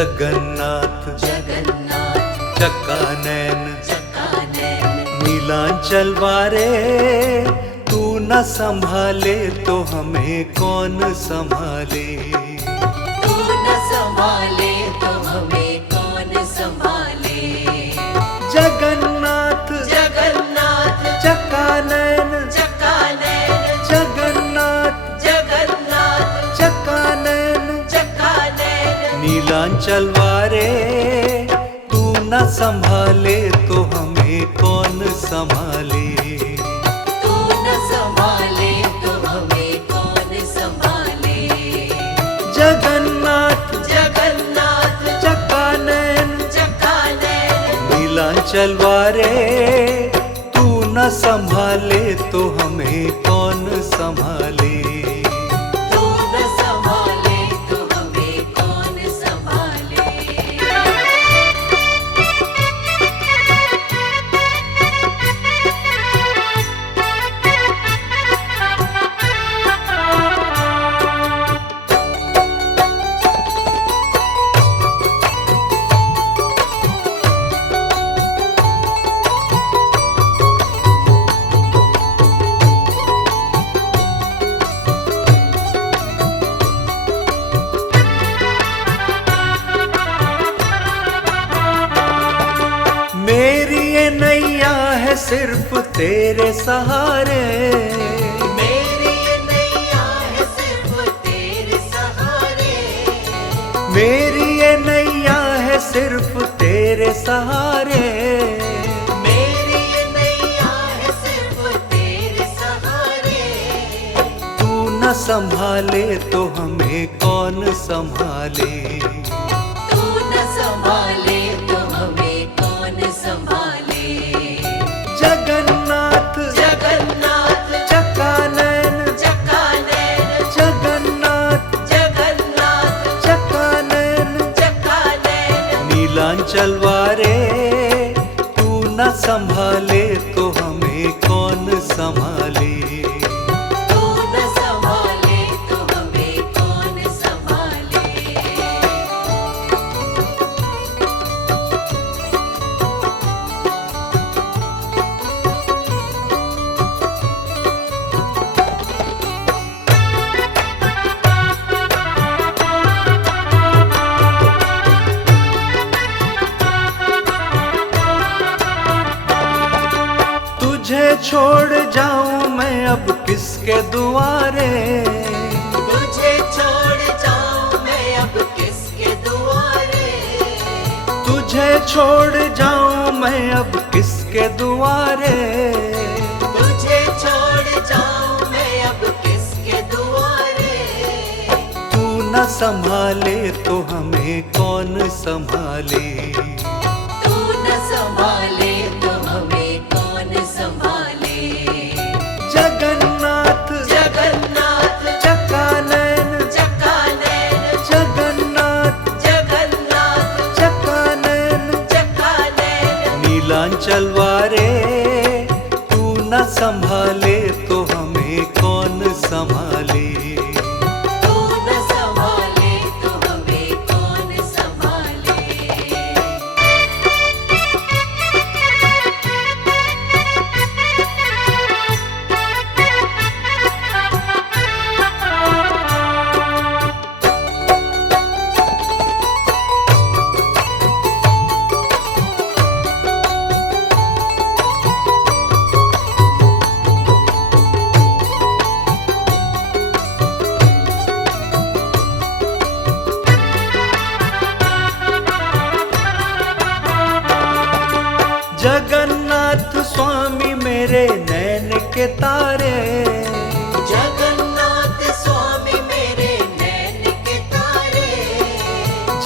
जगन्नाथ जगन्नाथ चक्कानैन चक्कानैन नीलांचल वारे, तू न संभाले तो हमें कौन संभाले। तू न संभाले तो हमें कौन संभाले। जगन्नाथ जगन्नाथ चक्कानैन चक्कानैन जगन्नाथ जगन्नाथ चक्कानैन चक्कानैन नीलांचल वारे, तू न संभाले तो हमें कौन संभाले। तू न संभाले तो हमें कौन संभाले। जगन्नाथ जगन्नाथ चक्कानैन चक्कानैन नीलांचल वारे, तू न संभाले तो हमें कौन संभाले। तू न संभाले तो हमें कौन संभाले। मेरी ये नैया है सिर्फ तेरे सहारे, मेरी ये नैया है सिर्फ तेरे सहारे। मेरी ये नैया है सिर्फ तेरे सहारे। मेरी ये नैया है सिर्फ तेरे सहारे। तू न संभाले तो हमें कौन संभाले। तू न संभाले तो हमें कौन संभाले। जगन्नाथ जगन्नाथ चक्कानैन चक्कानैन जगन्नाथ जगन्नाथ चक्कानैन चक्कानैन नीलांचल वारे, तू न संभाले तो हमें कौन संभाले। तू न संभाले तो हमें कौन संभाले। तुझे छोड़ जाऊं मैं अब किसके दुआरे। तुझे छोड़ जाऊं मैं अब किसके दुआरे। तुझे छोड़ जाऊं मैं अब किसके दुआरे। तुझे छोड़ जाऊं मैं अब किसके दुआरे। तू न संभाले तो हमें कौन संभाले। तू न संभाले तो हमें कौन संभाले। जगन्नाथ जगन्नाथ चक्कानैन चक्कानैन जगन्नाथ जगन्नाथ चक्कानैन चक्कानैन नीलांचल वारे, तू न संभाले तो हमें कौन संभाले। तू न संभाले तो हमें कौन संभाले। जगन्नाथ स्वामी मेरे नैन के तारे। जगन्नाथ स्वामी मेरे नैन के तारे।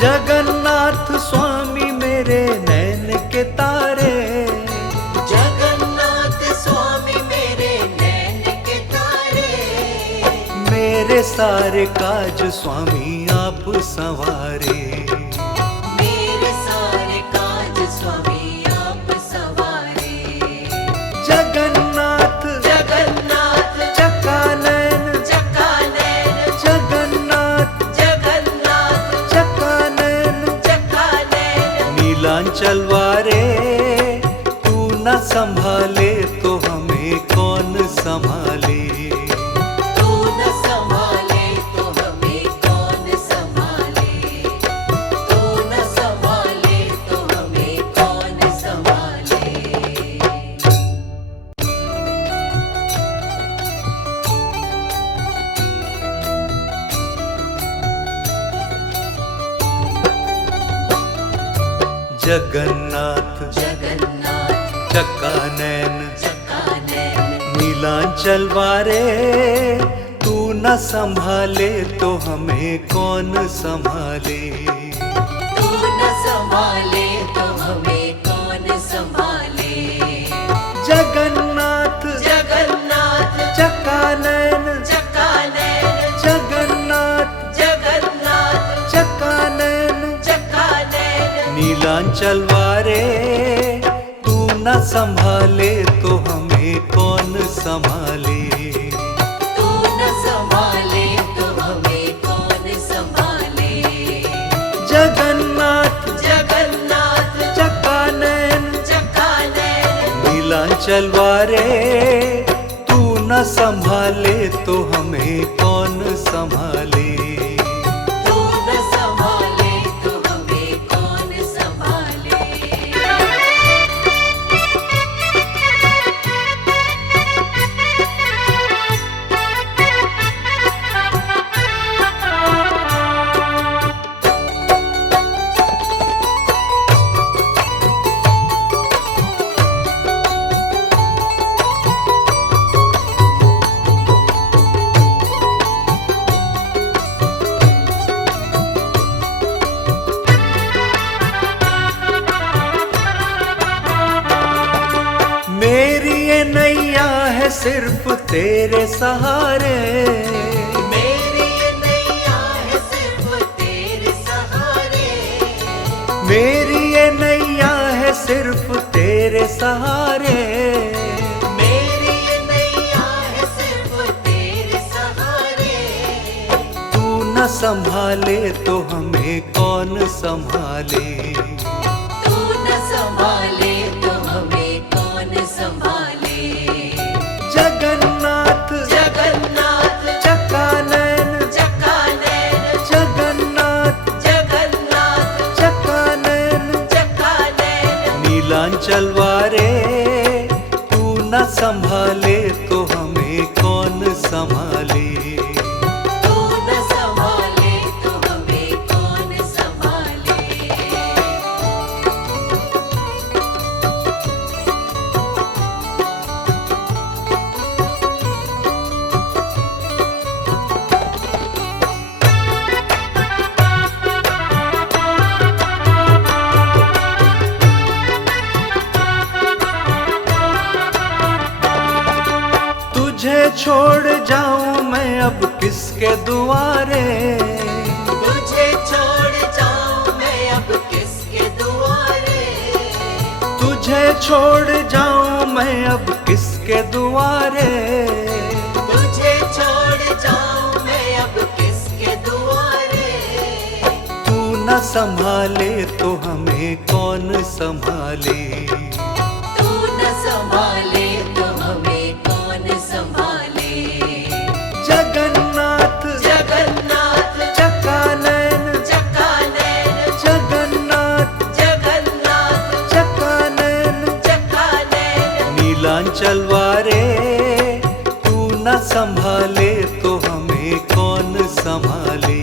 जगन्नाथ स्वामी मेरे नैन के तारे। जगन्नाथ स्वामी मेरे नैन के तारे। मेरे सारे काज स्वामी आप संवारे। मेरे सारे काज स्वामी आप सवारे। जगन्नाथ जगन्नाथ चक्कानैन चक्कानैन जगन्नाथ जगन्नाथ चक्कानैन न संभाले तो हमें कौन संभाले। तू न संभाले तो हमें कौन संभाले। तू न संभाले तो हमें कौन संभाले। जगन्नाथ जगन्नाथ चक्कानैन चक्कानैन नीलांचल वारे, तू न संभाले तो हमें कौन संभाले। तू न संभाले तो हमें कौन संभाले। जगन्नाथ जगन्नाथ चक्कानैन चक्कानैन जगन्नाथ जगन्नाथ चक्कानैन चक्कानैन नीलांचल वारे, तू न संभाले तो हमें कौन संभाले। तू न संभाले तो हमें कौन संभाले। जगन्नाथ जगन्नाथ चक्कानैन चक्कानैन नीलांचल वारे, तू न संभाले तो हमें कौन संभाले। तू न संभाले तो हमें कौन संभाले। मेरी ये नैया है सिर्फ तेरे सहारे, मेरी ये नैया है सिर्फ तेरे सहारे। मेरी ये नैया है सिर्फ तेरे सहारे। मेरी ये नैया है सिर्फ तेरे सहारे। तू न संभाले तो हमें कौन संभाले। तू न संभाले तो हमें कौन संभाले। जगन्नाथ जगन्नाथ चक्कानैन चक्कानैन जगन्नाथ जगन्नाथ चक्कानैन चक्कानैन नीलांचल वारे, तू न संभाले तो हमें कौन संभाले। तू न संभाले तो हमें कौन संभाले। तुझे छोड़ जाऊं मैं अब किसके दुआरे। तुझे छोड़ जाऊं मैं अब किसके दुआरे। तुझे छोड़ जाऊं मैं अब किसके दुआरे। तुझे छोड़ जाऊं मैं अब किसके दुआरे। तू न संभाले तो हमें कौन संभाले। तू न संभाले तो हमें कौन संभाले। जगन्नाथ जगन्नाथ चक्कानैन चक्कानैन जगन्नाथ जगन्नाथ चक्कानैन चक्कानैन नीलांचल वारे, तू न संभाले तो हमें कौन संभाले।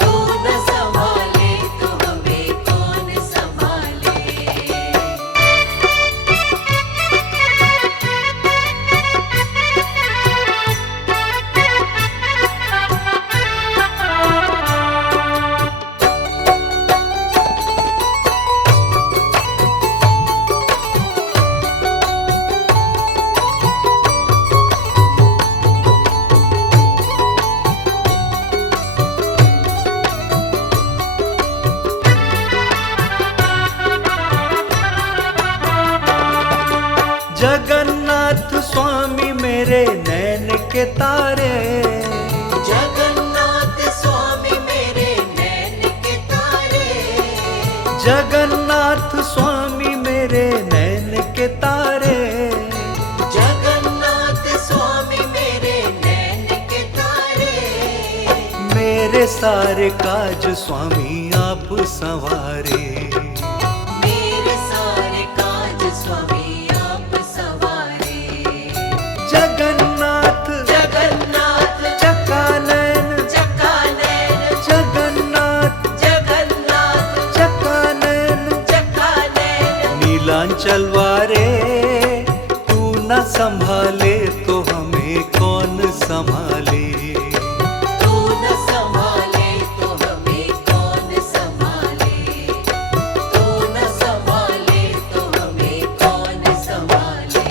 तू न संभाले तो हमें कौन संभाले। जगन्नाथ स्वामी मेरे नैन के तारे। जगन्नाथ स्वामी मेरे नैन के तारे। जगन्नाथ स्वामी मेरे नैन के तारे। जगन्नाथ स्वामी मेरे नैन के तारे। मेरे सारे काज स्वामी आप संवारे। मेरे सारे काज स्वामी आप सवारे। जगन्नाथ जगन्नाथ चकानैन, चकानैन जगन्नाथ जगन्नाथ चकानैन, चकानैन। नीलांचल वारे तू न संभाले तो हमें कौन संभाले। तू न संभाले तो हमें कौन संभाले। तू न संभाले तो हमें कौन संभाले।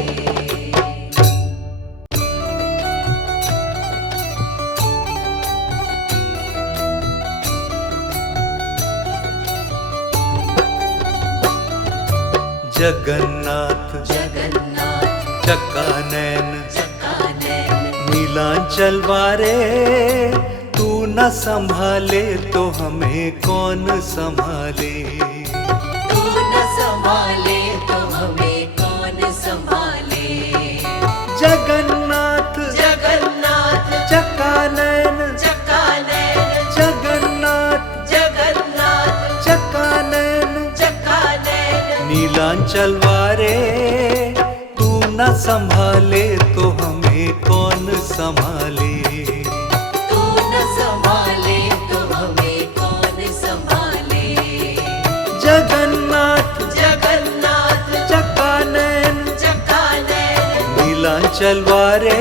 जगन्नाथ जगन्नाथ चकानैन, चकानैन। नीलांचल वारे तू न संभाले तो हमें कौन संभाले। तू न संभाले तो हमें कौन संभाले। जगन्नाथ जगन्नाथ चकानैन, चकानैन जगन्नाथ जगन्नाथ चकानैन, चकानैन। नीलांचल वारे तू न संभाले तो हमें कौन संभाले। तू न संभाले तो हमें कौन संभाले। जगन्नाथ जगन्नाथ चकानैन, चकानैन। नीलांचल वारे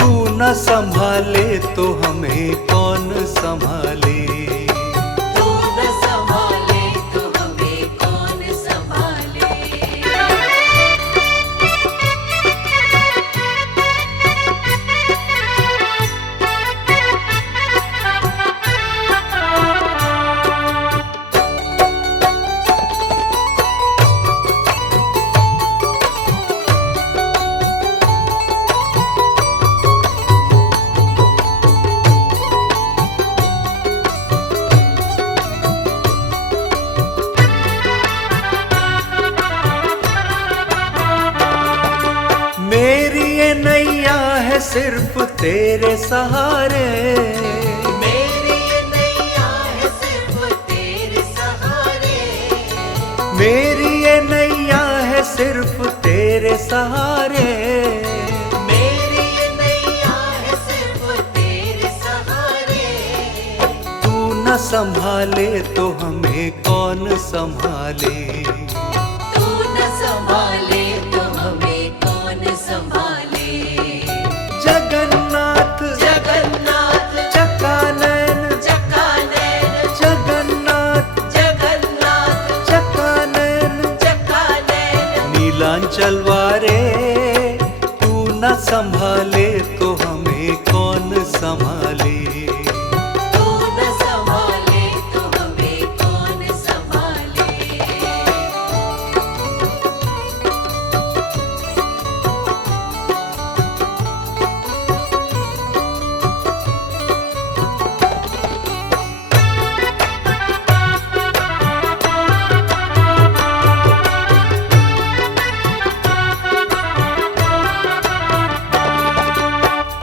तू न संभाले तो हमें कौन संभाले। तू न संभाले तो हमें कौन संभाले। मेरी ये नैया है सिर्फ तेरे सहारे। मेरी ये नैया है सिर्फ तेरे सहारे। मेरी ये नैया है सिर्फ तेरे सहारे। मेरी ये नैया है सिर्फ तेरे सहारे। तू न संभाले तो हमें कौन संभाले। तू न संभाले तो हमें कौन संभाले। जगन्नाथ जगन्नाथ चकानैन, चकानैन जगन्नाथ जगन्नाथ चकानैन, चकानैन। नीलांचल वारे तू न संभाले तो हमें कौन संभाले। तू न संभाले तो हमें कौन संभाले।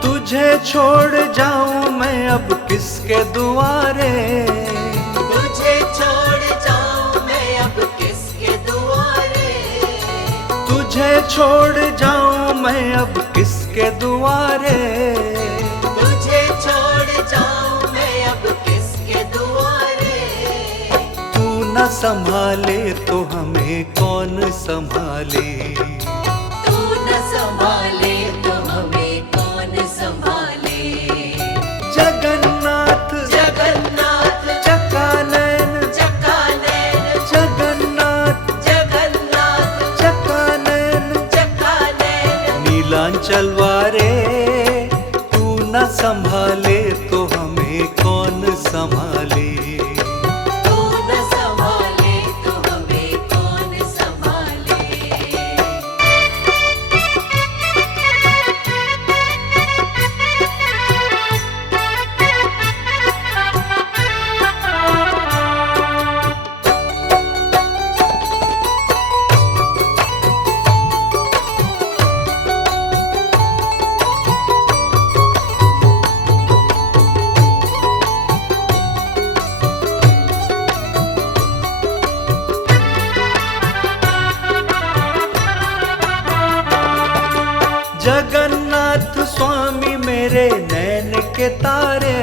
तुझे छोड़ जाऊं मैं अब किसके दुआरे। तुझे छोड़ जाऊं मैं अब किसके दुआरे। तुझे छोड़ जाऊं मैं अब किसके दुआरे। तुझे छोड़ जाऊं मैं अब किसके दुआरे। तू न संभाले तो हमें कौन संभाले। तू न संभाले तो हमें कौन संभाले। जगन्नाथ जगन्नाथ चकानैन, चकानैन जगन्नाथ जगन्नाथ चकानैन, चकानैन। नीलांचल वारे तू न संभाले तो हमें कौन संभाले। तू न संभाले तो हमें कौन संभाले। जगन्नाथ स्वामी मेरे नैन के तारे,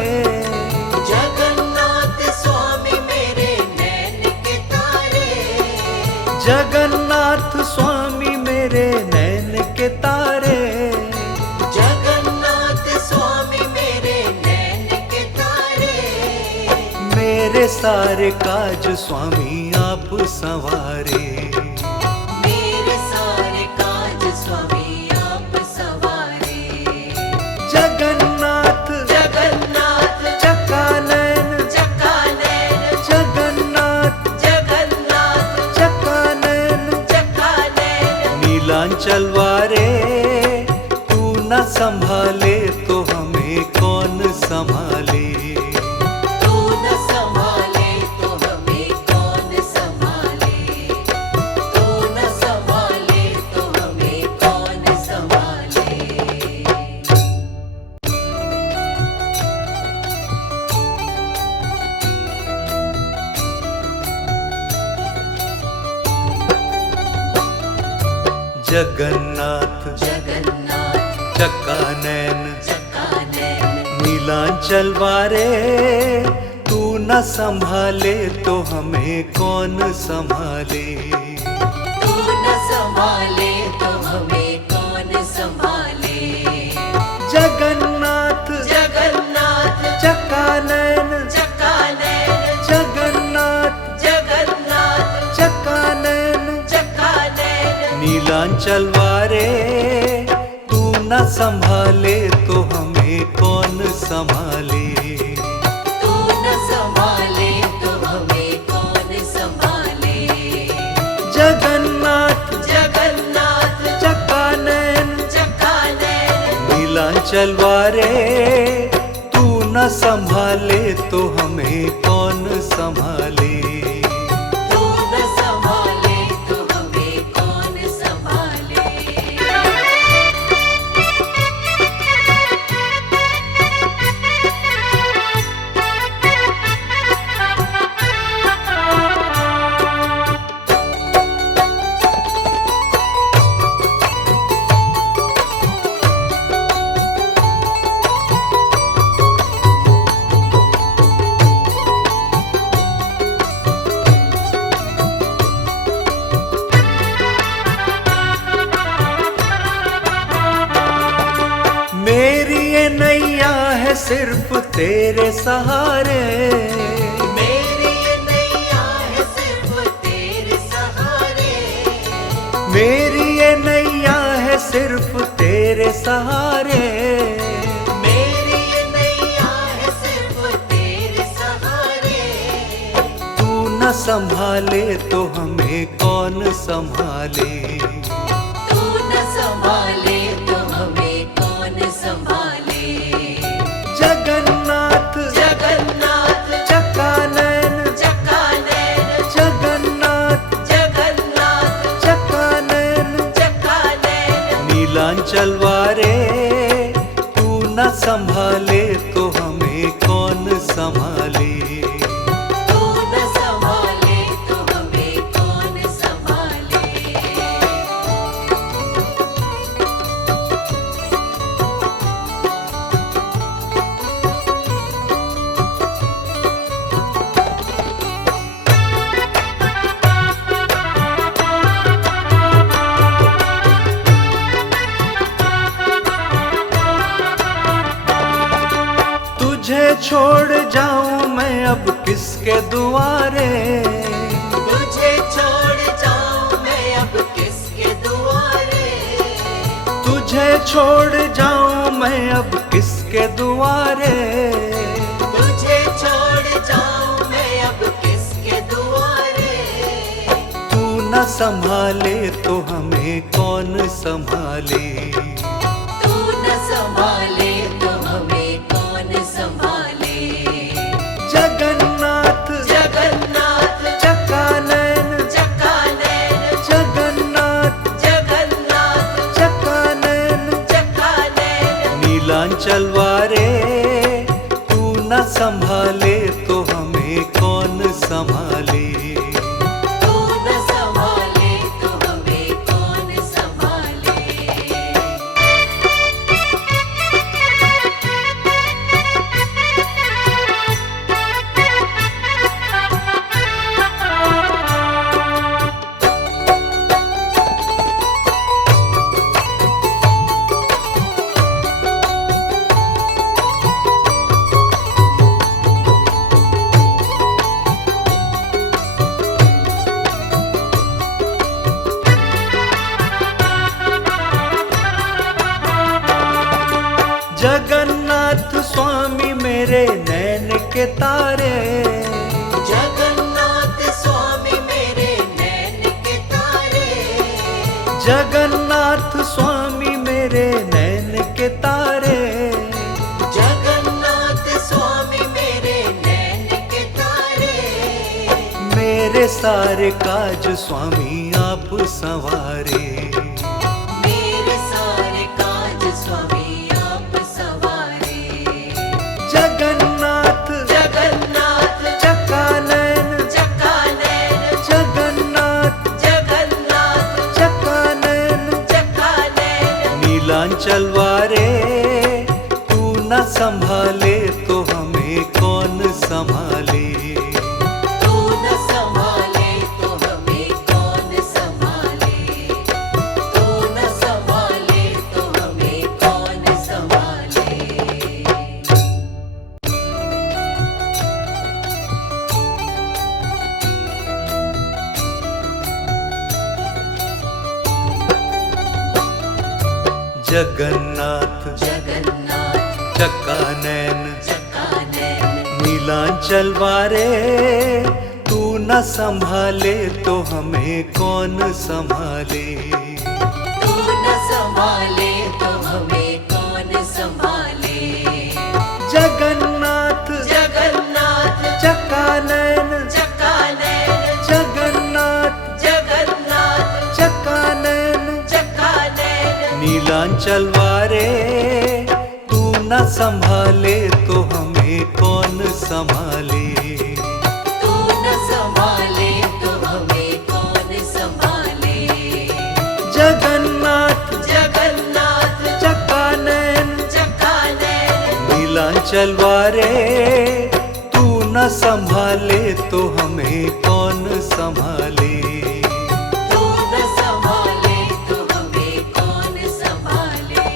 जगन्नाथ स्वामी मेरे नैन के तारे, जगन्नाथ स्वामी मेरे नैन के तारे, जगन्नाथ स्वामी मेरे नैन के तारे। मेरे सारे काज स्वामी आप संवारे, मेरे सारे काज स्वामी आप सवारे। जगन्नाथ जगन्नाथ चकानैन, चकानैन, जगन्नाथ जगन्नाथ चकानैन, चकानैन। नीलांचल वारे तू न संभाले तो हमें कौन संभाले। तू न संभाले तो हमें कौन संभाले, तू न संभाले तो हमें कौन संभाले। जगन्नाथ जगन्नाथ चकानैन, चकानैन, नीलांचल वारे तू न संभाले तो हमें कौन संभाले। तू न संभाले तो हमें कौन संभाले। जगन्नाथ जगन्नाथ चकानैन, चकानैन, जगन्नाथ जगन्नाथ चकानैन, चकानैन। नीलांचल वारे तू न संभाले तो हमें कौन संभाले। तू न संभाले तो हमें कौन संभाले। जगन्नाथ जगन्नाथ चकानैन, चकानैन, नीलांचल वारे तू न संभाले तो हमें कौन संभाले। तू न संभाले तो हमें कौन संभाले। मेरी ये नैया है सिर्फ तेरे सहारे, मेरी ये नैया है सिर्फ तेरे सहारे। मेरी ये नैया है सिर्फ तेरे सहारे। मेरी ये नैया है सिर्फ तेरे सहारे। तू न संभाले तो हमें कौन संभाले। तू न संभाले तो हमें कौन संभाले। जगन्नाथ जगन्नाथ चकानैन, चकानैन, जगन्नाथ जगन्नाथ चकानैन, चकानैन। नीलांचल वारे तू न संभाले तो हमें कौन संभाले। तू न संभाले तो हमें कौन संभाले। तुझे छोड़ जाऊं मैं अब किसके दुआरे। तुझे छोड़ जाऊं मैं अब किसके दुआरे। तुझे छोड़ जाऊं मैं अब किसके दुआरे। तुझे छोड़ जाऊं मैं अब किसके दुआरे। तू न संभाले तो हमें कौन संभाले। तू न संभाले तो हमें कौन संभाले। जगन्नाथ जगन्नाथ चकानैन, चकानैन, जगन्नाथ जगन्नाथ चकानैन, चकानैन। नीलांचल वारे तू न संभाले तो हमें कौन संभाले। तू न संभाले तो हमें कौन संभाले। जगन्नाथ स्वामी मेरे नैन के तारे, जगन्नाथ स्वामी मेरे नैन के तारे, जगन्नाथ स्वामी मेरे नैन के तारे, जगन्नाथ स्वामी मेरे नैन के तारे। मेरे सारे काज स्वामी आप संवारे, मेरे सारे काज स्वामी आप सवारे। जगन्नाथ जगन्नाथ चकानैन, चकानैन, जगन्नाथ जगन्नाथ चकानैन, चकानैन। नीलांचल वारे तू न संभाले तो हमें कौन संभाले। तू न संभाले तो हमें कौन संभाले, तू न संभाले तो हमें कौन संभाले। जगन्नाथ जगन्नाथ चकानैन, चकानैन, नीलांचल वारे तू न संभाले तो हमें कौन संभाले। तू न संभाले तो हमें कौन संभाले। जगन्नाथ जगन्नाथ चकानैन, चकानैन, जगन्नाथ जगन्नाथ चकानैन, चकानैन। नीलांचल वारे तू न संभाले तो हमें कौन संभाले। तू न संभाले तो हमें कौन संभाले। जगन्नाथ जगन्नाथ चकानैन, चकानैन, नीलांचल वारे तू न संभाले तो हमें कौन संभाले। तू न संभाले तो हमें कौन संभाले।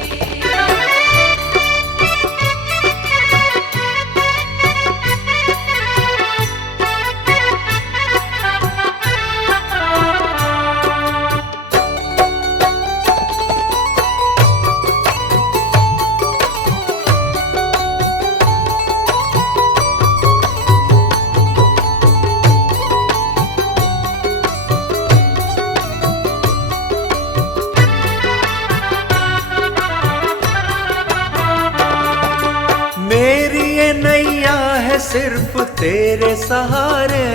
मेरी ये नैया है सिर्फ तेरे सहारे,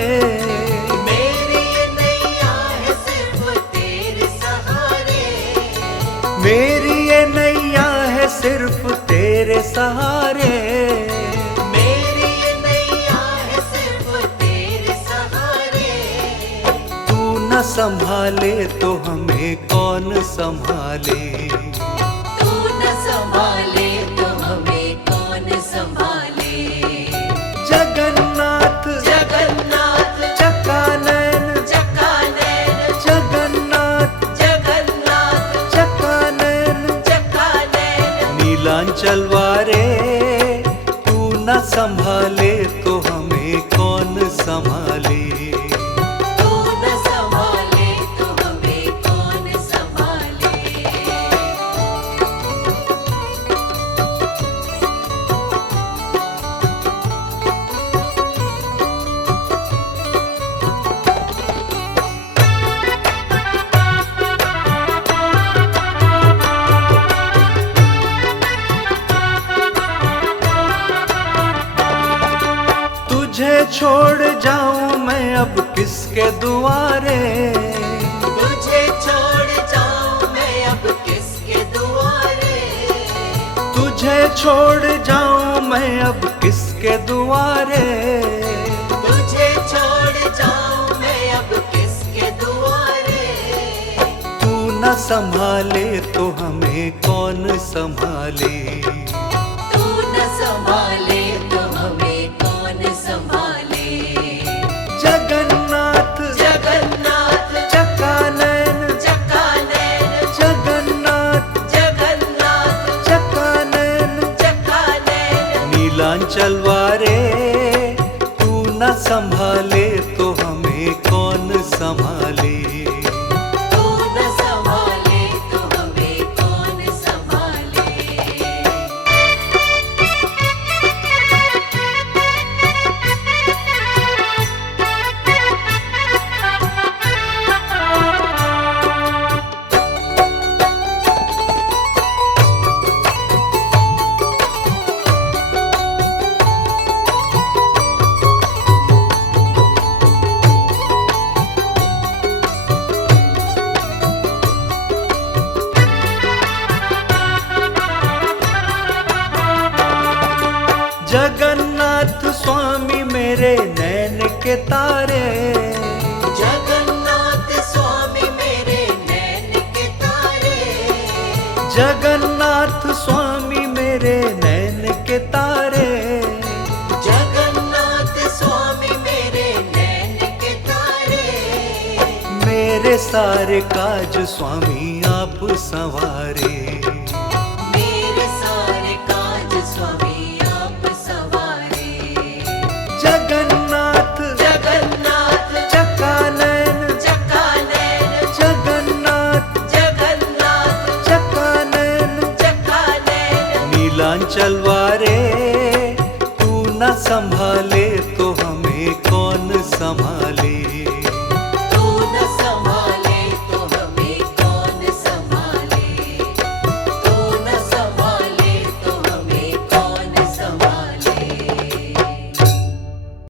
मेरी ये नैया है सिर्फ तेरे सहारे। मेरी ये नैया है सिर्फ तेरे सहारे। मेरी ये नैया है सिर्फ तेरे सहारे। तू न संभाले तो हमें कौन संभाले। तू न संभाले तो हमें कौन संभाले। जगन्नाथ जगन्नाथ चकानैन, चकानैन, जगन्नाथ जगन्नाथ चकानैन, चकानैन। नीलांचल वारे तू न संभाले तो हमें कौन संभाले। तू न संभाले तो हमें कौन संभाले। तुझे छोड़ जाऊं मैं अब किसके दुआरे। तुझे छोड़ जाऊं मैं अब किसके दुआरे। तुझे छोड़ जाऊं मैं अब किसके दुआरे। तुझे छोड़ जाऊं मैं अब किसके दुआरे। तू न संभाले तो हमें कौन संभाले। तू न संभाले तो हमें कौन संभाले। जगन्नाथ जगन्नाथ चकानैन, चकानैन, जगन्नाथ जगन्नाथ चकानैन, चकानैन। नीलांचल वारे तू न संभाले तो हमें कौन संभाले। तू न संभाले तो हमें कौन संभाले। जगन्नाथ स्वामी मेरे नैन के तारे, जगन्नाथ स्वामी मेरे नैन के तारे, जगन्नाथ स्वामी मेरे नैन के तारे, जगन्नाथ स्वामी मेरे नैन के तारे। मेरे सारे काज स्वामी आप संवारे, मेरे सारे काज स्वामी आप सवारे। जगन्नाथ जगन्नाथ चकानैन, चकानैन, जगन्नाथ जगन्नाथ चकानैन, चकानैन। नीलांचल वारे तू न संभाले तो हमें कौन संभाले।